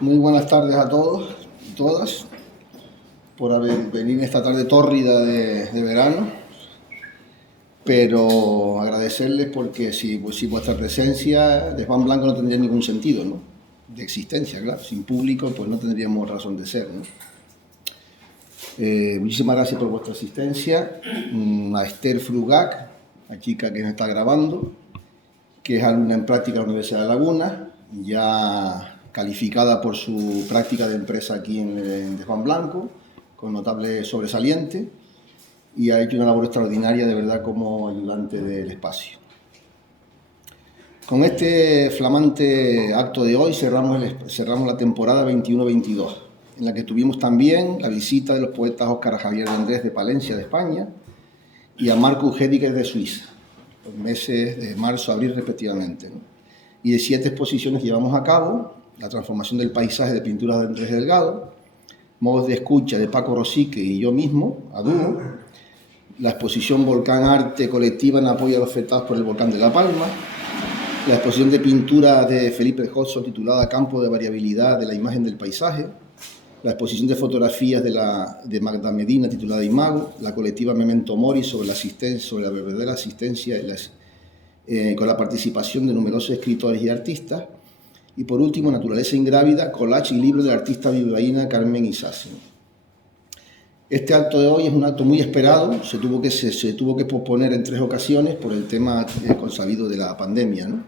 Muy buenas tardes a todos y todas por venir esta tarde tórrida de verano, pero agradecerles porque si vuestra presencia de Juan Blanco no tendría ningún sentido, ¿no? De existencia, claro. Sin público pues no tendríamos razón de ser, ¿no? Muchísimas gracias por vuestra asistencia. A Esther Frugac, la chica que nos está grabando, que es alumna en práctica de la Universidad de Laguna, ya calificada por su práctica de empresa aquí de Juan Blanco, con notable sobresaliente, y ha hecho una labor extraordinaria de verdad como ayudante del espacio. Con este flamante acto de hoy cerramos la temporada 21-22, en la que tuvimos también la visita de los poetas Óscar Javier de Andrés de Palencia, de España, y a Marcus Hediger de Suiza, los meses de marzo, abril respectivamente, ¿no? Y de 7 exposiciones llevamos a cabo: la transformación del paisaje de pinturas de Andrés Delgado, modos de escucha de Paco Rosique y yo mismo, a dúo, la exposición Volcán Arte Colectiva en apoyo a los afectados por el volcán de La Palma, la exposición de pintura de Felipe Hodgson titulada Campo de variabilidad de la imagen del paisaje, la exposición de fotografías de Magda Medina titulada Imago, la colectiva Memento Mori sobre la verdadera asistencia con la participación de numerosos escritores y artistas, y por último Naturaleza Ingrávida, collage y libro de la artista bilbaína Carmen Isasi. Este acto de hoy es un acto muy esperado, se tuvo que posponer en 3 ocasiones por el tema consabido de la pandemia, ¿no?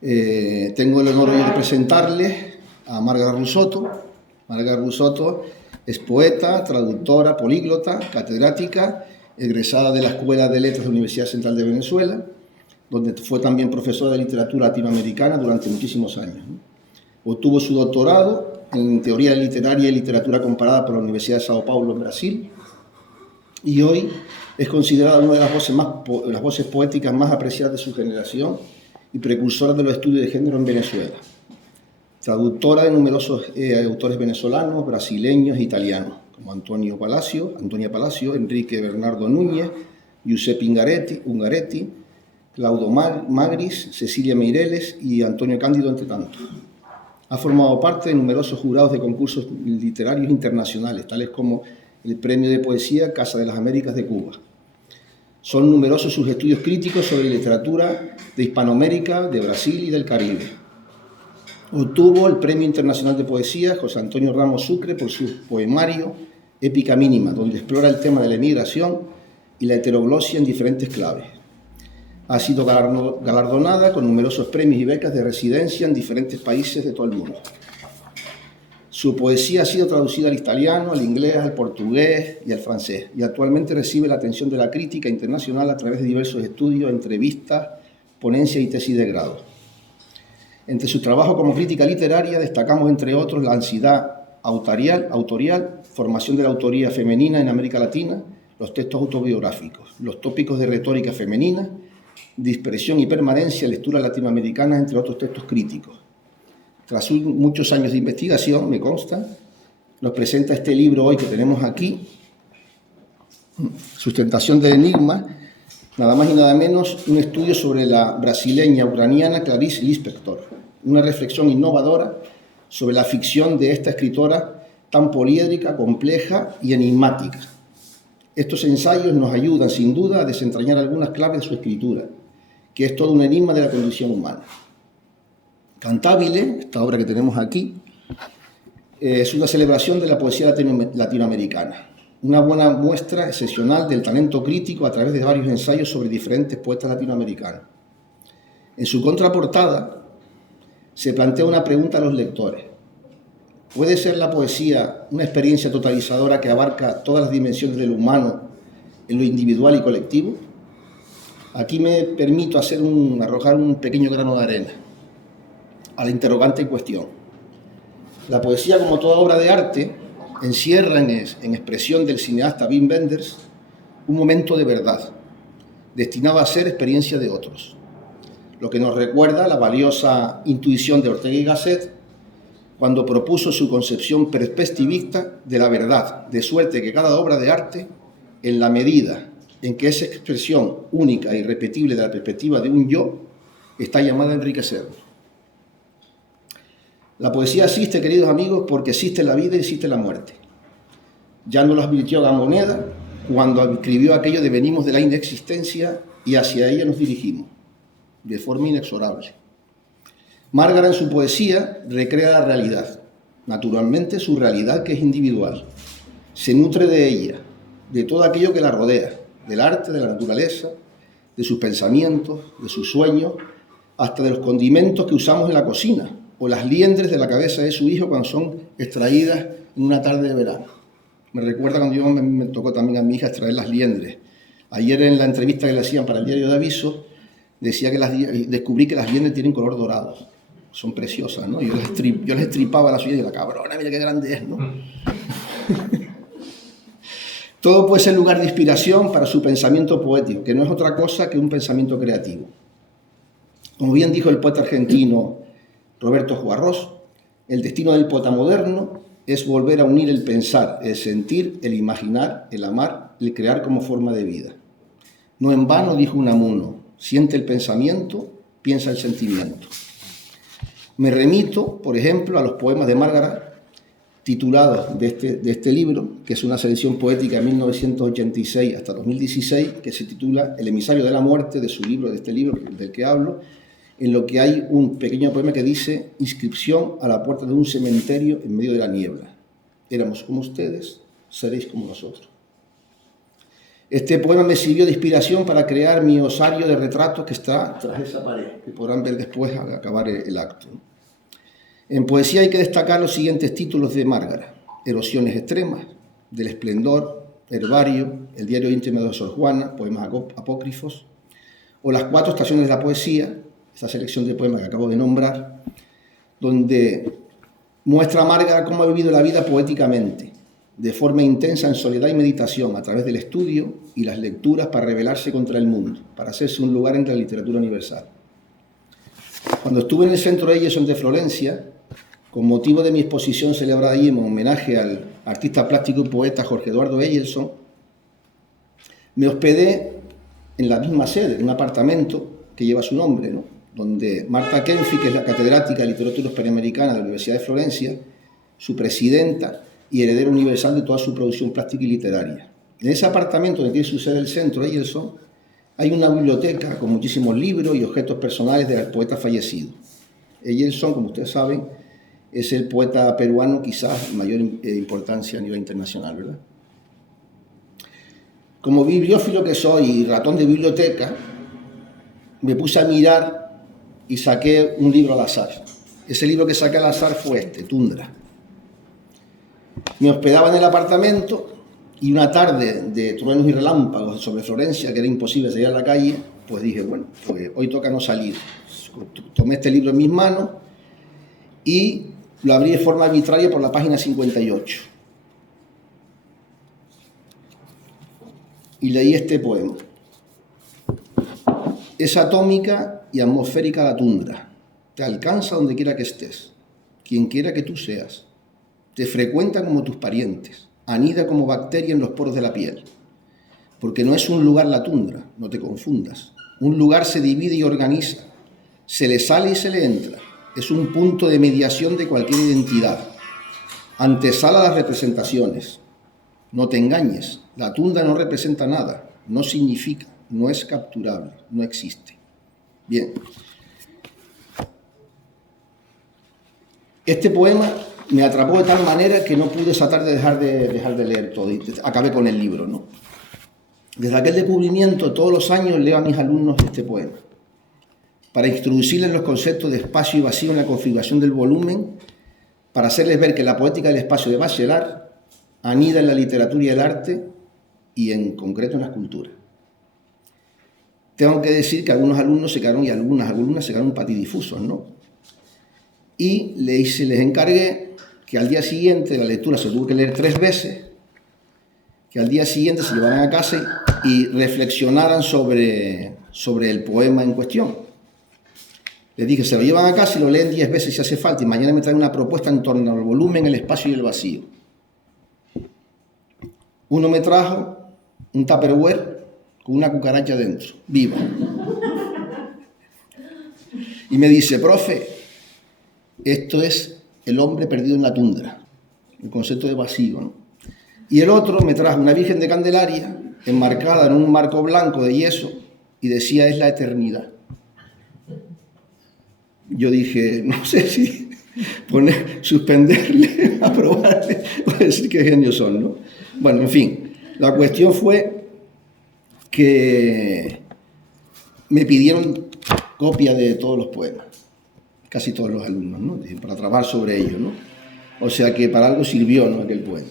Tengo el honor hoy de presentarles a Marga Rusotto. Marga Rusotto es poeta, traductora, políglota, catedrática, egresada de la Escuela de Letras de la Universidad Central de Venezuela, donde fue también profesora de literatura latinoamericana durante muchísimos años, ¿no? Obtuvo su doctorado en Teoría Literaria y Literatura Comparada por la Universidad de Sao Paulo, en Brasil, y hoy es considerada una de las voces poéticas más apreciadas de su generación y precursora de los estudios de género en Venezuela. Traductora de numerosos autores venezolanos, brasileños e italianos, como Antonia Palacio, Enrique Bernardo Núñez, Giuseppe Ungaretti, Claudio Magris, Cecilia Meireles y Antonio Cándido, entre tantos. Ha formado parte de numerosos jurados de concursos literarios internacionales, tales como el Premio de Poesía Casa de las Américas de Cuba. Son numerosos sus estudios críticos sobre literatura de Hispanoamérica, de Brasil y del Caribe. Obtuvo el Premio Internacional de Poesía José Antonio Ramos Sucre por su poemario Épica Mínima, donde explora el tema de la emigración y la heteroglosia en diferentes claves. Ha sido galardonada con numerosos premios y becas de residencia en diferentes países de todo el mundo. Su poesía ha sido traducida al italiano, al inglés, al portugués y al francés, y actualmente recibe la atención de la crítica internacional a través de diversos estudios, entrevistas, ponencias y tesis de grado. Entre su trabajo como crítica literaria destacamos, entre otros, la ansiedad autorial, formación de la autoría femenina en América Latina, los textos autobiográficos, los tópicos de retórica femenina, dispersión y permanencia, lectura latinoamericana, entre otros textos críticos. Tras muchos años de investigación, me consta, nos presenta este libro hoy que tenemos aquí, Sustentación del Enigma, nada más y nada menos un estudio sobre la brasileña ucraniana Clarice Lispector, una reflexión innovadora sobre la ficción de esta escritora tan poliédrica, compleja y enigmática. Estos ensayos nos ayudan sin duda a desentrañar algunas claves de su escritura, que es todo un enigma de la condición humana. Cantabile, esta obra que tenemos aquí, es una celebración de la poesía latinoamericana, una buena muestra excepcional del talento crítico a través de varios ensayos sobre diferentes poetas latinoamericanos. En su contraportada se plantea una pregunta a los lectores: ¿puede ser la poesía una experiencia totalizadora que abarca todas las dimensiones del humano en lo individual y colectivo? Aquí me permito arrojar un pequeño grano de arena a la interrogante en cuestión. La poesía, como toda obra de arte, encierra en expresión del cineasta Wim Wenders un momento de verdad, destinado a ser experiencia de otros, lo que nos recuerda la valiosa intuición de Ortega y Gasset cuando propuso su concepción perspectivista de la verdad, de suerte que cada obra de arte, en la medida en que esa expresión única e irrepetible de la perspectiva de un yo, está llamada a enriquecerlo. La poesía existe, queridos amigos, porque existe la vida y existe la muerte. Ya nos lo advirtió Gamoneda cuando escribió aquello de venimos de la inexistencia y hacia ella nos dirigimos, de forma inexorable. Márgara en su poesía recrea la realidad, naturalmente su realidad que es individual. Se nutre de ella, de todo aquello que la rodea, del arte, de la naturaleza, de sus pensamientos, de sus sueños, hasta de los condimentos que usamos en la cocina, o las liendres de la cabeza de su hijo cuando son extraídas en una tarde de verano. Me recuerda cuando yo me tocó también a mi hija extraer las liendres. Ayer en la entrevista que le hacían para el diario de Aviso, decía que descubrí que las liendres tienen color dorado. Son preciosas, ¿no? Yo les estripaba la suya y la cabrona, mira qué grande es, ¿no? Todo puede ser lugar de inspiración para su pensamiento poético, que no es otra cosa que un pensamiento creativo. Como bien dijo el poeta argentino Roberto Juarros, el destino del poeta moderno es volver a unir el pensar, el sentir, el imaginar, el amar, el crear como forma de vida. No en vano dijo Unamuno, siente el pensamiento, piensa el sentimiento. Me remito, por ejemplo, a los poemas de Márgara, titulados de este libro, que es una selección poética de 1986 hasta 2016, que se titula El emisario de la muerte, de este libro del que hablo, en lo que hay un pequeño poema que dice inscripción a la puerta de un cementerio en medio de la niebla. Éramos como ustedes, seréis como nosotros. Este poema me sirvió de inspiración para crear mi osario de retratos que está tras esa pared, que podrán ver después al acabar el acto. En poesía hay que destacar los siguientes títulos de Márgara: Erosiones extremas, Del esplendor, Herbario, El diario íntimo de Sor Juana, poemas apócrifos, o Las cuatro estaciones de la poesía, esta selección de poemas que acabo de nombrar, donde muestra a Márgara cómo ha vivido la vida poéticamente, de forma intensa en soledad y meditación, a través del estudio y las lecturas para rebelarse contra el mundo, para hacerse un lugar en la literatura universal. Cuando estuve en el Centro Eyelson de Florencia, con motivo de mi exposición celebrada allí en homenaje al artista plástico y poeta Jorge Eduardo Eyelson, me hospedé en la misma sede, en un apartamento que lleva su nombre, ¿no? Donde Marta Kenfi, que es la catedrática de literatura hispanoamericana de la Universidad de Florencia, su presidenta y heredera universal de toda su producción plástica y literaria. En ese apartamento donde tiene su sede el Centro Eyelson, hay una biblioteca con muchísimos libros y objetos personales del poeta fallecido. Eyelson, como ustedes saben, es el poeta peruano quizás de mayor importancia a nivel internacional, ¿verdad? Como bibliófilo que soy y ratón de biblioteca, me puse a mirar y saqué un libro al azar. Ese libro que saqué al azar fue Tundra. Me hospedaba en el apartamento y una tarde de truenos y relámpagos sobre Florencia, que era imposible salir a la calle, pues dije, bueno, pues hoy toca no salir. Tomé este libro en mis manos y lo abrí de forma arbitraria por la página 58. Y leí este poema. Es atómica y atmosférica la tundra. Te alcanza donde quiera que estés, quien quiera que tú seas. Te frecuenta como tus parientes, anida como bacteria en los poros de la piel. Porque no es un lugar la tundra, no te confundas. Un lugar se divide y organiza, se le sale y se le entra. Es un punto de mediación de cualquier identidad. Antesala las representaciones. No te engañes, la tundra no representa nada, no significa, no es capturable, no existe. Bien. Este poema me atrapó de tal manera que no pude dejar de leer todo y acabé con el libro, ¿no? Desde aquel descubrimiento, todos los años leo a mis alumnos este poema para introducirles los conceptos de espacio y vacío en la configuración del volumen, para hacerles ver que la poética del espacio de Bachelard anida en la literatura y el arte y en concreto en la escultura. Tengo que decir que algunos alumnos se quedaron y algunas alumnas se quedaron patidifusos, ¿no? Y les encargué que al día siguiente, la lectura se tuvo que leer 3 veces, que al día siguiente se llevaran a casa y reflexionaran sobre el poema en cuestión. Les dije, se lo llevan a casa y lo leen 10 veces si hace falta, y mañana me traen una propuesta en torno al volumen, el espacio y el vacío. Uno me trajo un Tupperware con una cucaracha dentro, viva. Y me dice, profe, esto es el hombre perdido en la tundra, el concepto de vacío, ¿no? Y el otro me trajo una Virgen de Candelaria enmarcada en un marco blanco de yeso y decía: es la eternidad. Yo dije, no sé si suspenderle, aprobarle o decir qué genios son, ¿no? Bueno, en fin, la cuestión fue que me pidieron copia de todos los poemas, casi todos los alumnos, ¿no? Para trabajar sobre ellos, ¿no? O sea que para algo sirvió, ¿no?, aquel poema.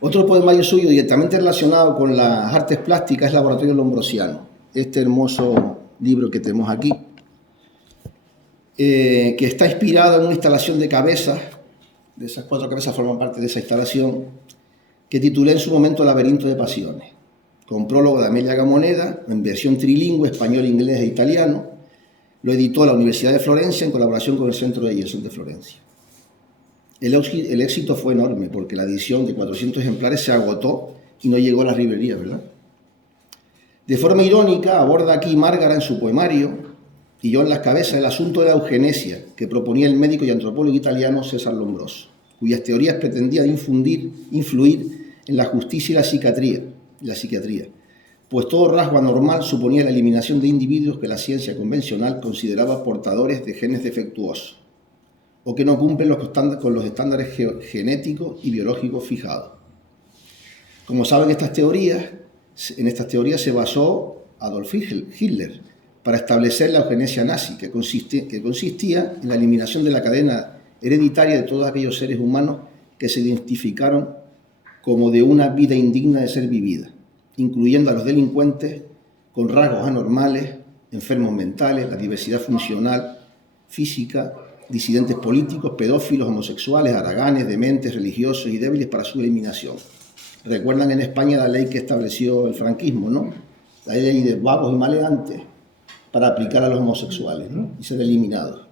Otro poemario suyo directamente relacionado con las artes plásticas es Laboratorio Lombrosiano, este hermoso libro que tenemos aquí, que está inspirado en una instalación de cabezas, de esas 4 cabezas forman parte de esa instalación, que titulé en su momento Laberinto de Pasiones, con prólogo de Amelia Gamoneda, en versión trilingüe, español, inglés e italiano. Lo editó la Universidad de Florencia en colaboración con el Centro de Yeso de Florencia. El éxito fue enorme porque la edición de 400 ejemplares se agotó y no llegó a las librerías, ¿verdad? De forma irónica aborda aquí Márgara en su poemario y yo en las cabezas el asunto de la eugenesia que proponía el médico y antropólogo italiano César Lombroso, cuyas teorías pretendían influir en la justicia y la psiquiatría, pues todo rasgo anormal suponía la eliminación de individuos que la ciencia convencional consideraba portadores de genes defectuosos o que no cumplen con los estándares genéticos y biológicos fijados. Como saben, en estas teorías se basó Adolf Hitler para establecer la eugenesia nazi, que consistía en la eliminación de la cadena hereditaria de todos aquellos seres humanos que se identificaron como de una vida indigna de ser vivida, incluyendo a los delincuentes con rasgos anormales, enfermos mentales, la diversidad funcional, física, disidentes políticos, pedófilos, homosexuales, haraganes, dementes, religiosos y débiles para su eliminación. Recuerdan en España la ley que estableció el franquismo, ¿no? La ley de vagos y maleantes para aplicar a los homosexuales, ¿no?, y ser eliminados.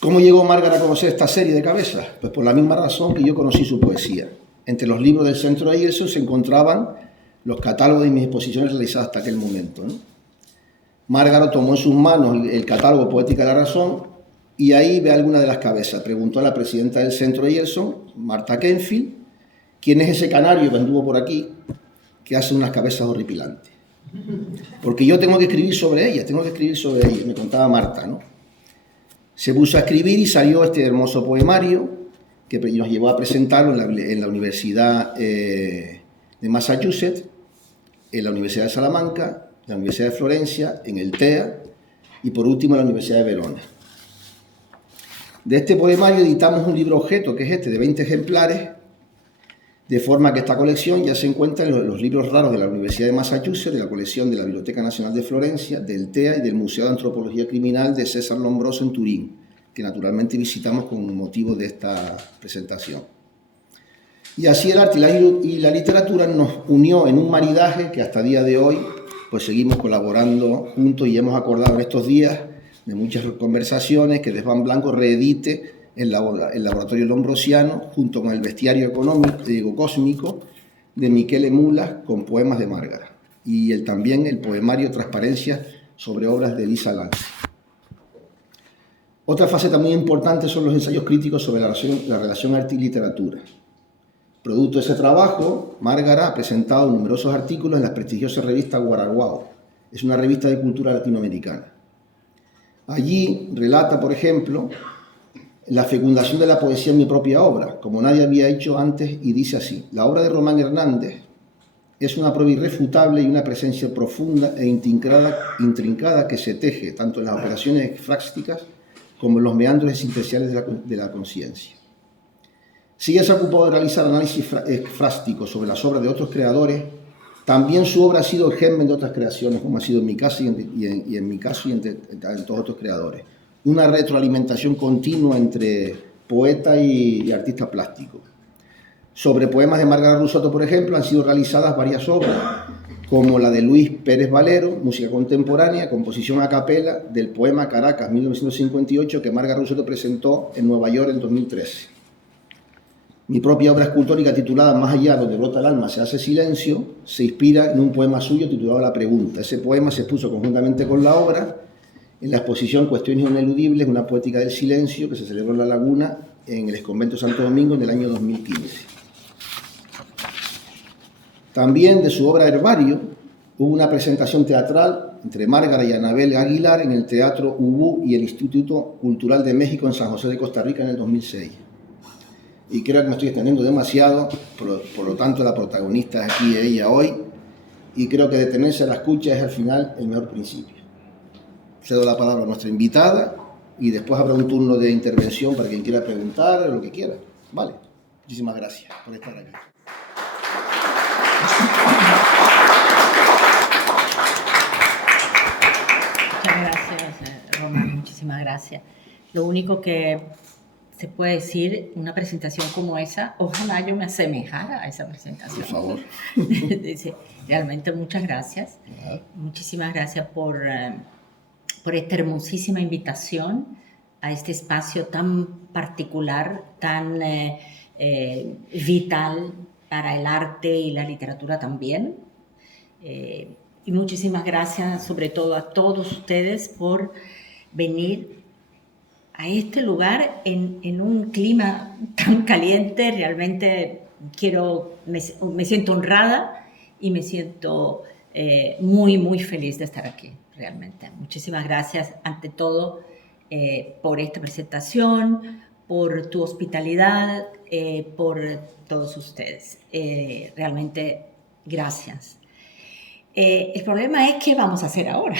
¿Cómo llegó Márgara a conocer esta serie de cabezas? Pues por la misma razón que yo conocí su poesía. Entre los libros del Centro de Yeso se encontraban los catálogos de mis exposiciones realizadas hasta aquel momento, ¿no? Márgara tomó en sus manos el catálogo Poética de la Razón y ahí ve alguna de las cabezas. Preguntó a la presidenta del Centro de Yeso, Marta Kenfield, quién es ese canario que anduvo por aquí, que hace unas cabezas horripilantes. Porque yo tengo que escribir sobre ella, me contaba Marta, ¿no? Se puso a escribir y salió este hermoso poemario que nos llevó a presentarlo en la Universidad de Massachusetts, en la Universidad de Salamanca, en la Universidad de Florencia, en el TEA y por último en la Universidad de Verona. De este poemario editamos un libro objeto, que es este, de 20 ejemplares, de forma que esta colección ya se encuentra en los libros raros de la Universidad de Massachusetts, de la colección de la Biblioteca Nacional de Florencia, del TEA y del Museo de Antropología Criminal de César Lombroso en Turín, que naturalmente visitamos con motivo de esta presentación. Y así el arte y la literatura nos unió en un maridaje que hasta día de hoy pues seguimos colaborando juntos y hemos acordado en estos días de muchas conversaciones que Desván Blanco reedite el Laboratorio Lombrosiano junto con el Bestiario Cósmico de Michele Mulas con poemas de Márgara y también el poemario Transparencia sobre obras de Elisa Lance. Otra faceta muy importante son los ensayos críticos sobre la relación arte y literatura. Producto de ese trabajo, Márgara ha presentado numerosos artículos en las prestigiosas revistas Guaraguao. Es una revista de cultura latinoamericana. Allí relata, por ejemplo, la fecundación de la poesía en mi propia obra, como nadie había hecho antes, y dice así: la obra de Román Hernández es una prueba irrefutable y una presencia profunda e intrincada que se teje tanto en las operaciones exfrásticas como en los meandros existenciales de la conciencia. Si ella se ha ocupado de realizar análisis exfrásticos sobre las obras de otros creadores, también su obra ha sido el germen de otras creaciones, como ha sido en mi caso y en mi caso y en todos otros creadores. Una retroalimentación continua entre poeta y artista plástico. Sobre poemas de Márgara Russotto, por ejemplo, han sido realizadas varias obras, como la de Luis Pérez Valero, música contemporánea, composición a capela del poema Caracas, 1958, que Márgara Russotto presentó en Nueva York en 2013. Mi propia obra escultórica titulada Más allá, donde brota el alma, se hace silencio, se inspira en un poema suyo titulado La pregunta. Ese poema se expuso conjuntamente con la obra en la exposición Cuestiones Ineludibles, una poética del silencio, que se celebró en La Laguna, en el Exconvento Santo Domingo, en el año 2015. También de su obra Herbario hubo una presentación teatral entre Márgara y Anabel Aguilar en el Teatro UBU y el Instituto Cultural de México en San José de Costa Rica en el 2006. Y creo que me estoy extendiendo demasiado, por lo tanto la protagonista es aquí ella hoy, y creo que detenerse a la escucha es al final el mejor principio. Cedo la palabra a nuestra invitada y después habrá un turno de intervención para quien quiera preguntar o lo que quiera. Vale, muchísimas gracias por estar aquí. Muchas gracias, Román, muchísimas gracias. Lo único que se puede decir, una presentación como esa, ojalá yo me asemejara a esa presentación. Por favor. Dice, realmente muchas gracias. Muchísimas gracias por esta hermosísima invitación a este espacio tan particular, tan vital para el arte y la literatura también. Y muchísimas gracias sobre todo a todos ustedes por venir a este lugar en un clima tan caliente. Realmente me siento honrada y me siento muy, muy feliz de estar aquí, realmente. Muchísimas gracias, ante todo, por esta presentación, por tu hospitalidad, por todos ustedes. Realmente, gracias. El problema es qué vamos a hacer ahora.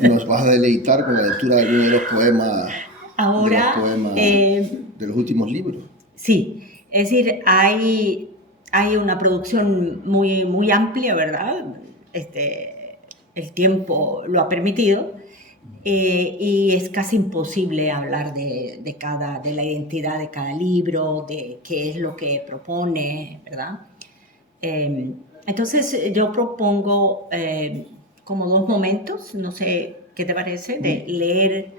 Nos vas a deleitar con la lectura de algunos de los poemas, de los últimos libros. Sí, es decir, hay una producción muy, muy amplia, ¿verdad? El tiempo lo ha permitido, y es casi imposible hablar de la identidad de cada libro, de qué es lo que propone, ¿verdad? Entonces yo propongo como dos momentos, no sé qué te parece, de leer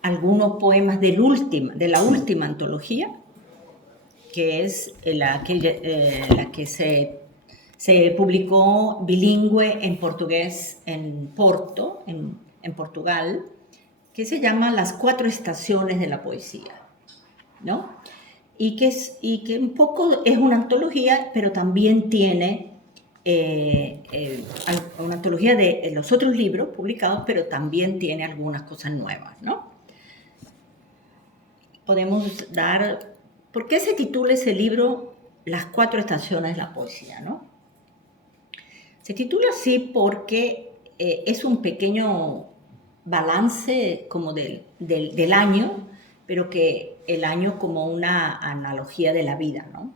algunos poemas de la última antología, que es la que se publicó bilingüe en portugués en Porto, en Portugal, que se llama Las 4 estaciones de la poesía, ¿no? Y que un poco es una antología, pero también tiene una antología de los otros libros publicados, pero también tiene algunas cosas nuevas, ¿no? Podemos dar... ¿Por qué se titula ese libro Las 4 estaciones de la poesía, no? Se titula así porque es un pequeño balance como del año, pero que el año como una analogía de la vida, ¿no?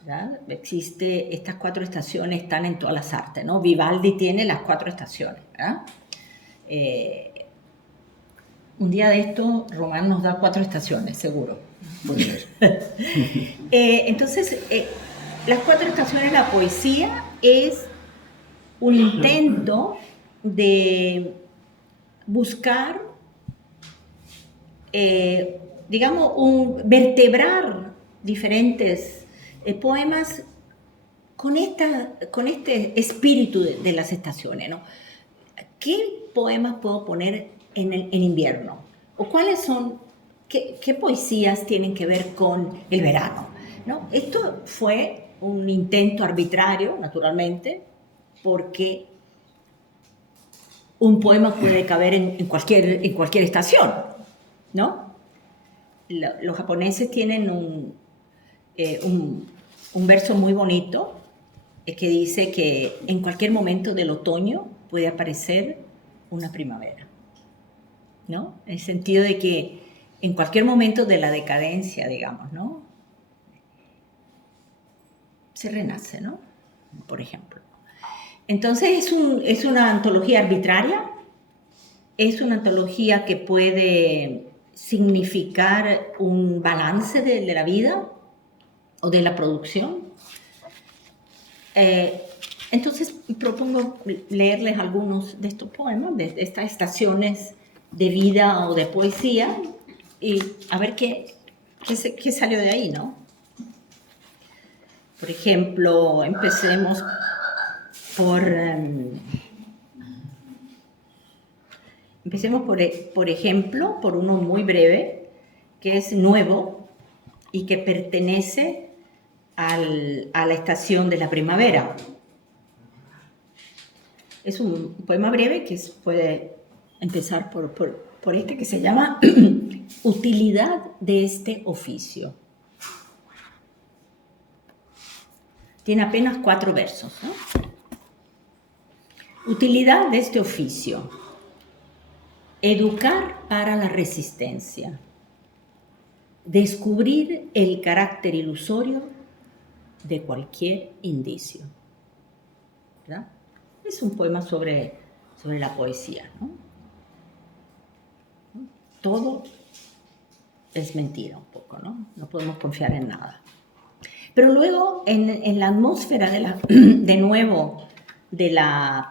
¿Verdad? Estas 4 estaciones, están en todas las artes, ¿no? Vivaldi tiene las 4 estaciones, ¿verdad? Un día de esto, Román nos da 4 estaciones, seguro. Puede ser. Entonces, las 4 estaciones de la poesía es un intento de buscar, digamos, vertebrar diferentes poemas con este espíritu de las estaciones, ¿no? ¿Qué poemas puedo poner en invierno? ¿O cuáles son, qué poesías tienen que ver con el verano, ¿no? Esto fue un intento arbitrario, naturalmente, porque un poema puede caber en cualquier estación, ¿no? Los japoneses tienen un verso muy bonito que dice que en cualquier momento del otoño puede aparecer una primavera, ¿no? En el sentido de que en cualquier momento de la decadencia, digamos, ¿no? Se renace, ¿no? Por ejemplo. Entonces es una antología arbitraria, es una antología que puede significar un balance de la vida o de la producción. Entonces propongo leerles algunos de estos poemas, de estas estaciones de vida o de poesía, y a ver qué salió de ahí, ¿no? Por ejemplo, empecemos por Empecemos por ejemplo, por uno muy breve, que es nuevo y que pertenece a la estación de la primavera. Es un poema breve que puede empezar por este que se llama Utilidad de este oficio. Tiene apenas 4 versos, ¿no? Utilidad de este oficio. Educar para la resistencia. Descubrir el carácter ilusorio de cualquier indicio. ¿Verdad? Es un poema sobre la poesía, ¿no? Todo es mentira un poco, ¿no? No podemos confiar en nada. Pero luego, en la atmósfera de nuevo,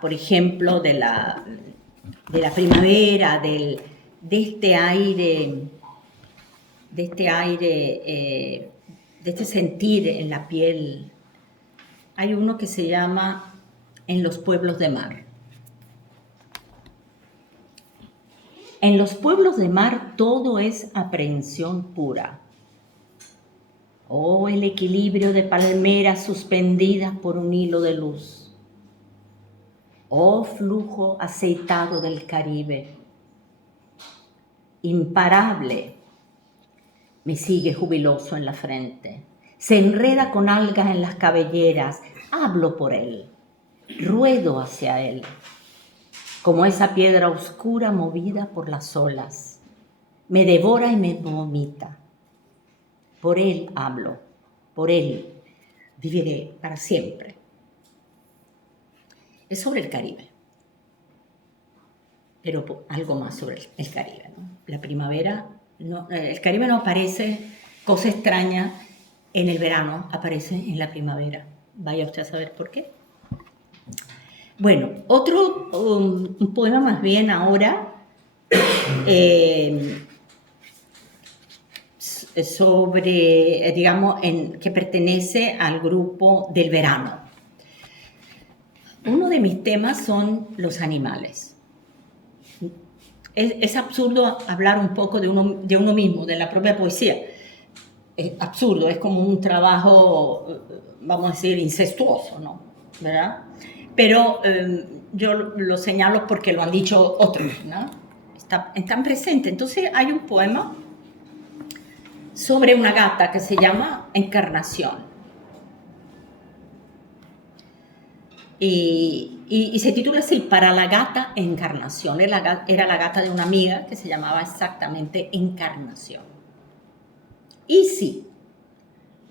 por ejemplo, de la primavera, de este aire, de este sentir en la piel, hay uno que se llama En los pueblos de mar. En los pueblos de mar todo es aprehensión pura. Oh, el equilibrio de palmeras suspendidas por un hilo de luz. Oh, flujo aceitado del Caribe. Imparable, me sigue jubiloso en la frente. Se enreda con algas en las cabelleras. Hablo por él. Ruedo hacia él. Como esa piedra oscura movida por las olas. Me devora y me vomita. Por él hablo, por él viviré para siempre. Es sobre el Caribe, pero algo más sobre el Caribe, ¿no? La primavera, el Caribe no aparece, cosa extraña, en el verano, aparece en la primavera. Vaya usted a saber por qué. Bueno, otro un poema más bien ahora, sobre, digamos, que pertenece al grupo del verano. Uno de mis temas son los animales. Es absurdo hablar un poco de uno mismo, de la propia poesía. Es absurdo, es como un trabajo, vamos a decir, incestuoso, ¿no? ¿Verdad? Pero yo lo señalo porque lo han dicho otros, ¿no? Están presentes. Entonces hay un poema sobre una gata que se llama Encarnación. Y se titula así, Para la gata Encarnación. Era la gata de una amiga que se llamaba exactamente Encarnación. Y sí,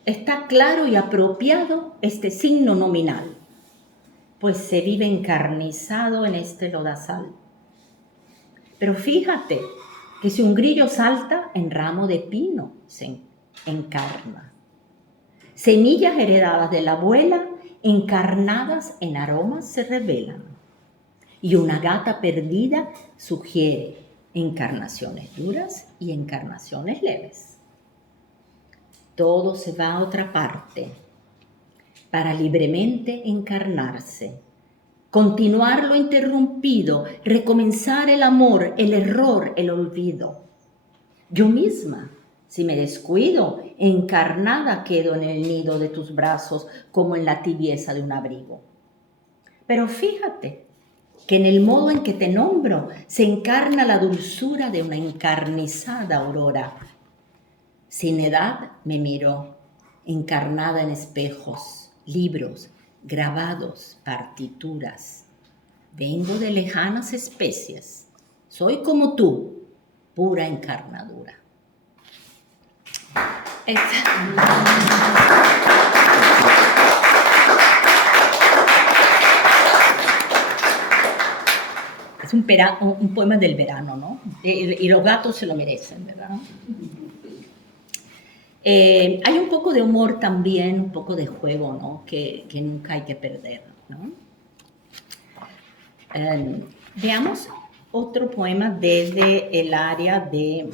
está claro y apropiado este signo nominal, pues se vive encarnizado en este lodazal. Pero fíjate que si un grillo salta en ramo de pino, se encarna. Semillas heredadas de la abuela, encarnadas en aromas, se revelan. Y una gata perdida sugiere encarnaciones duras y encarnaciones leves. Todo se va a otra parte para libremente encarnarse. Continuar lo interrumpido, recomenzar el amor, el error, el olvido. Yo misma, si me descuido, encarnada quedo en el nido de tus brazos como en la tibieza de un abrigo. Pero fíjate que en el modo en que te nombro se encarna la dulzura de una encarnizada aurora. Sin edad me miro, encarnada en espejos, libros, grabados, partituras. Vengo de lejanas especies, soy como tú, pura encarnadura. Es un poema del verano, ¿no? Y los gatos se lo merecen, ¿verdad? Hay un poco de humor también, un poco de juego, ¿no? Que nunca hay que perder, ¿no? Veamos otro poema desde el área de...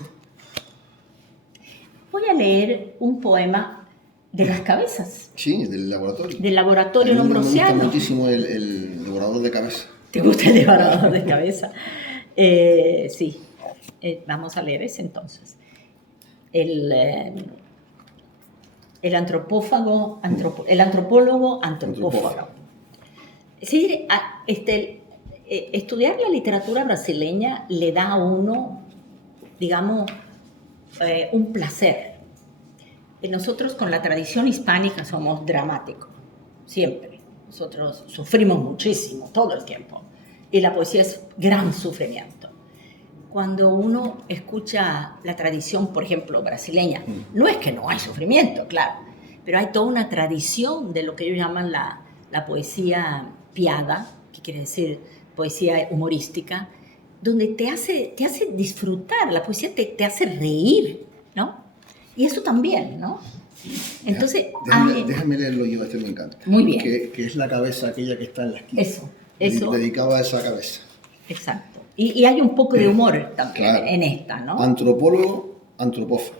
Voy a leer un poema de las cabezas. Sí, del laboratorio. Del laboratorio Lombrosiano. Me gusta muchísimo el devorador de cabeza. ¿Te gusta el devorador de cabeza? Sí, vamos a leer ese entonces. El antropólogo antropófago. Sí, estudiar la literatura brasileña le da a uno, digamos, un placer. Nosotros con la tradición hispánica somos dramáticos, siempre. Nosotros sufrimos muchísimo, todo el tiempo. Y la poesía es gran sufrimiento. Cuando uno escucha la tradición, por ejemplo, brasileña, no es que no hay sufrimiento, claro, pero hay toda una tradición de lo que ellos llaman la poesía piada, que quiere decir poesía humorística, donde te hace disfrutar, la poesía te hace reír, ¿no? Y eso también, ¿no? Entonces, déjame leerlo yo, me encanta. Muy bien. Que es la cabeza aquella que está en la esquina. Eso. Dedicado a esa cabeza. Exacto. Y hay un poco de humor también, claro, en esta, ¿no? Antropólogo, antropófago.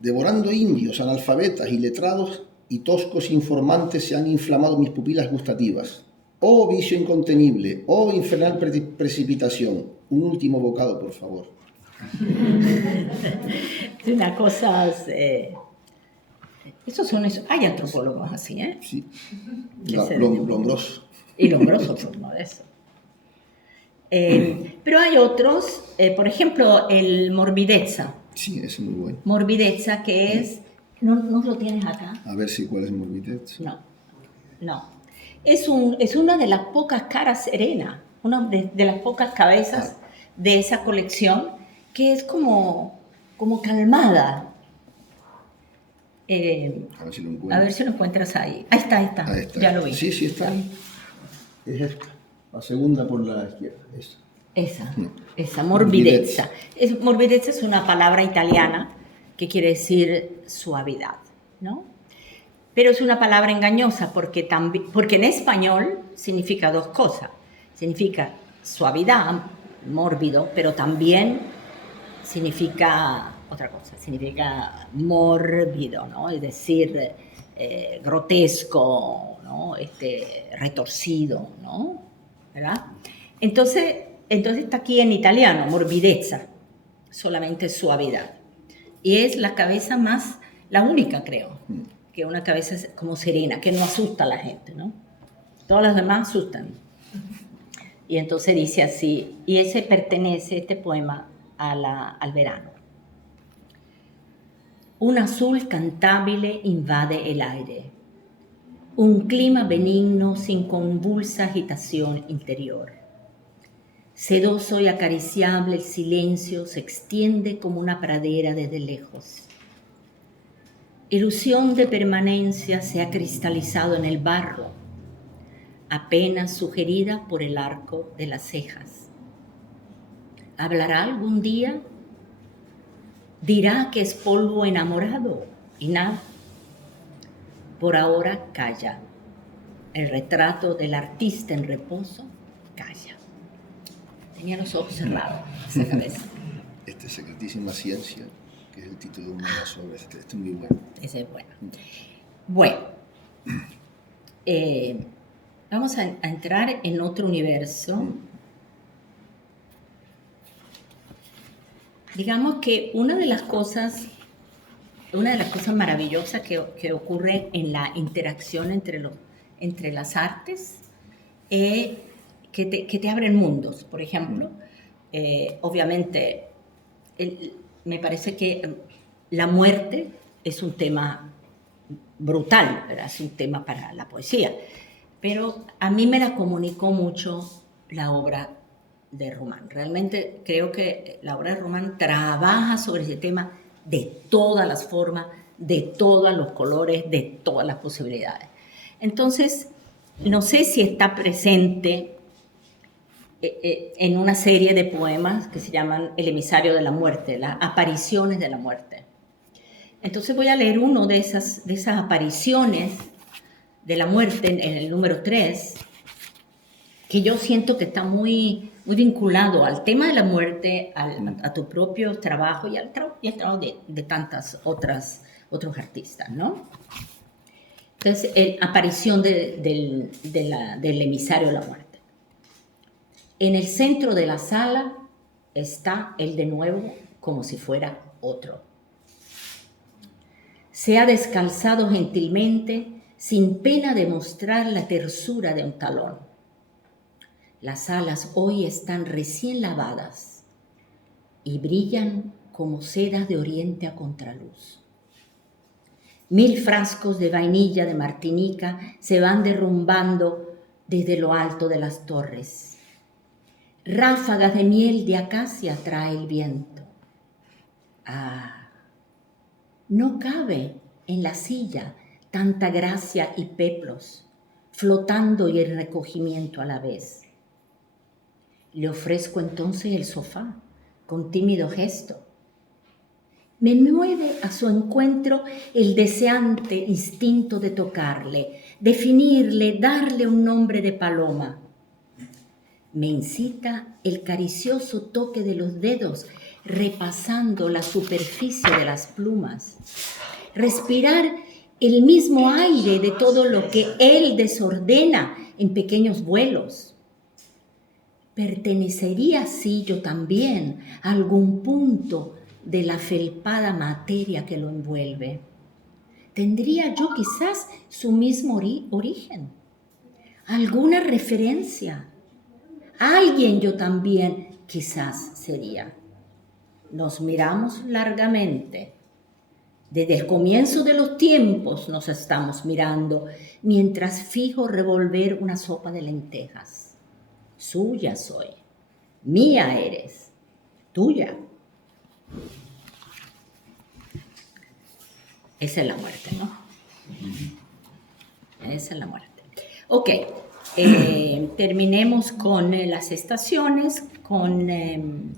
Devorando indios, analfabetas, iletrados y toscos informantes se han inflamado mis pupilas gustativas. Oh vicio incontenible, oh infernal precipitación. Un último bocado, por favor. Es una cosa... hay antropólogos así, ¿eh? Sí. Lombroso. Y Lombroso fue uno de esos. Pero hay otros, por ejemplo, el Morbidezza. Sí, ese es muy bueno. Morbidezza, que es... ¿No lo tienes acá? A ver si cuál es Morbidezza. No. Es una de las pocas caras serenas, una de las pocas cabezas de esa colección, que es como calmada. A ver si lo encuentras ahí. Ahí está. Ya lo vi. Sí, está ahí. Es esta. La segunda por la izquierda. Esa, Morbidezza. Morbidezza es una palabra italiana que quiere decir suavidad, ¿no? Pero es una palabra engañosa porque en español significa dos cosas. Significa suavidad, mórbido, pero también significa otra cosa, significa mórbido, ¿no? Es decir, grotesco, ¿no? Retorcido, ¿no? ¿Verdad? Entonces está aquí en italiano, morbidezza, solamente suavidad. Y es la cabeza la única, creo, que una cabeza como serena, que no asusta a la gente, ¿no? Todas las demás asustan. Y entonces dice así, y este poema, al verano. Un azul cantabile invade el aire, un clima benigno sin convulsa agitación interior. Sedoso y acariciable el silencio se extiende como una pradera desde lejos. Ilusión de permanencia se ha cristalizado en el barro, apenas sugerida por el arco de las cejas. ¿Hablará algún día? ¿Dirá que es polvo enamorado? Y nada. Por ahora calla. El retrato del artista en reposo calla. Tenía los ojos cerrados, esa cabeza. Secretísima ciencia, que es el título de una sobre este es muy bueno. Ese es bueno. Bueno, vamos a entrar en otro universo. Digamos que una de las cosas maravillosas que ocurre en la interacción entre las artes es que te abren mundos. Por ejemplo, obviamente, me parece que la muerte es un tema brutal, ¿verdad? Es un tema para la poesía, pero a mí me la comunicó mucho la obra de Román. Realmente creo que la obra de Román trabaja sobre ese tema de todas las formas, de todos los colores, de todas las posibilidades. Entonces, no sé si está presente en una serie de poemas que se llaman El emisario de la muerte, las apariciones de la muerte. Entonces voy a leer uno de esas apariciones de la muerte en el número 3, que yo siento que está muy vinculado al tema de la muerte, a tu propio trabajo y al trabajo de tantas otros artistas, ¿no? Entonces, aparición del emisario de la muerte. En el centro de la sala, está él de nuevo como si fuera otro. Se ha descalzado gentilmente, sin pena de mostrar la tersura de un talón. Las alas hoy están recién lavadas y brillan como sedas de oriente a contraluz. 1000 frascos de vainilla de Martinica se van derrumbando desde lo alto de las torres. Ráfagas de miel de acacia trae el viento. Ah, no cabe en la silla tanta gracia y peplos, flotando y en recogimiento a la vez. Le ofrezco entonces el sofá, con tímido gesto. Me mueve a su encuentro el deseante instinto de tocarle, definirle, darle un nombre de paloma. Me incita el caricioso toque de los dedos, repasando la superficie de las plumas. Respirar el mismo aire de todo lo que él desordena en pequeños vuelos. ¿Pertenecería así yo también a algún punto de la felpada materia que lo envuelve? ¿Tendría yo quizás su mismo origen? ¿Alguna referencia? Alguien yo también quizás sería. Nos miramos largamente. Desde el comienzo de los tiempos nos estamos mirando, mientras fijo revolver una sopa de lentejas. Suya soy, mía eres, tuya. Esa es la muerte, ¿no? Esa es la muerte. Ok, terminemos con las estaciones, con el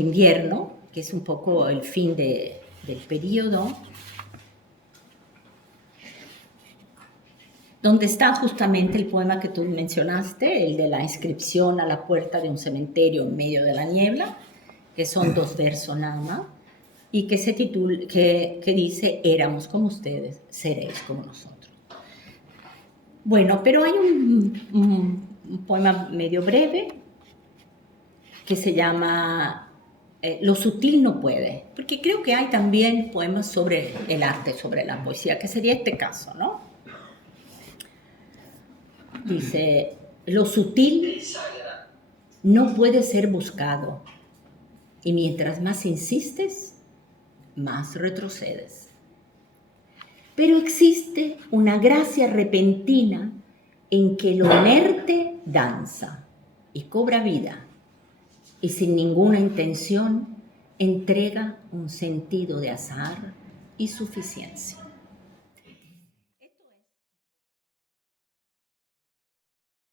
invierno, que es un poco el fin del periodo, donde está justamente el poema que tú mencionaste, el de la inscripción a la puerta de un cementerio en medio de la niebla, que son 2 versos nada más, y que se titula, que dice, éramos como ustedes, seréis como nosotros. Bueno, pero hay un poema medio breve que se llama Lo sutil no puede, porque creo que hay también poemas sobre el arte, sobre la poesía, que sería este caso, ¿no? Dice, lo sutil no puede ser buscado, y mientras más insistes, más retrocedes. Pero existe una gracia repentina en que lo inerte danza y cobra vida, y sin ninguna intención entrega un sentido de azar y suficiencia.